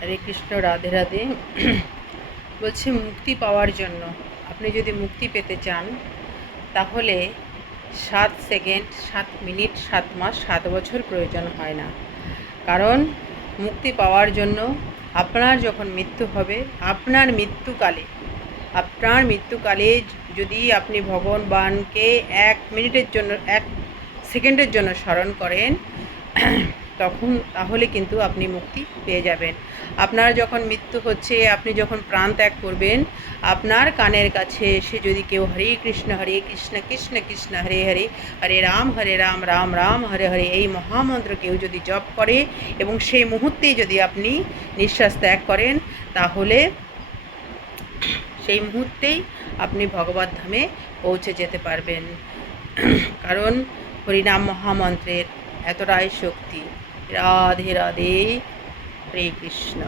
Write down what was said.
হরে কৃষ্ণ, রাধে রাধে। বলছে মুক্তি পাওয়ার জন্য, আপনি যদি মুক্তি পেতে চান, তাহলে সাত সেকেন্ড, সাত মিনিট, সাত মাস, সাত বছর প্রয়োজন হয় না। কারণ মুক্তি পাওয়ার জন্য আপনার যখন মৃত্যু হবে, আপনার মৃত্যুকালে আপনার মৃত্যুকালে যদি আপনি ভগবানকে এক মিনিটের জন্য, এক সেকেন্ডের জন্য স্মরণ করেন তখন তাহলে কিন্তু আপনি মুক্তি পেয়ে যাবেন। আপনার যখন মৃত্যু হচ্ছে, আপনি যখন প্রাণ ত্যাগ করবেন, আপনার কানের কাছে এসে যদি কেউ হরে কৃষ্ণ হরে কৃষ্ণ কৃষ্ণ কৃষ্ণ, হরে হরে হরে রাম হরে রাম রাম রাম, হরে হরে এই মহামন্ত্র কেউ যদি জপ করে এবং সেই মুহূর্তেই যদি আপনি নিঃশ্বাস ত্যাগ করেন, তাহলে সেই মুহূর্তেই আপনি ভগবত ধামে পৌঁছে যেতে পারবেন। কারণ হরিনাম মহামন্ত্রের এতটাই শক্তি। রাধে রাধে হরে কৃষ্ণ।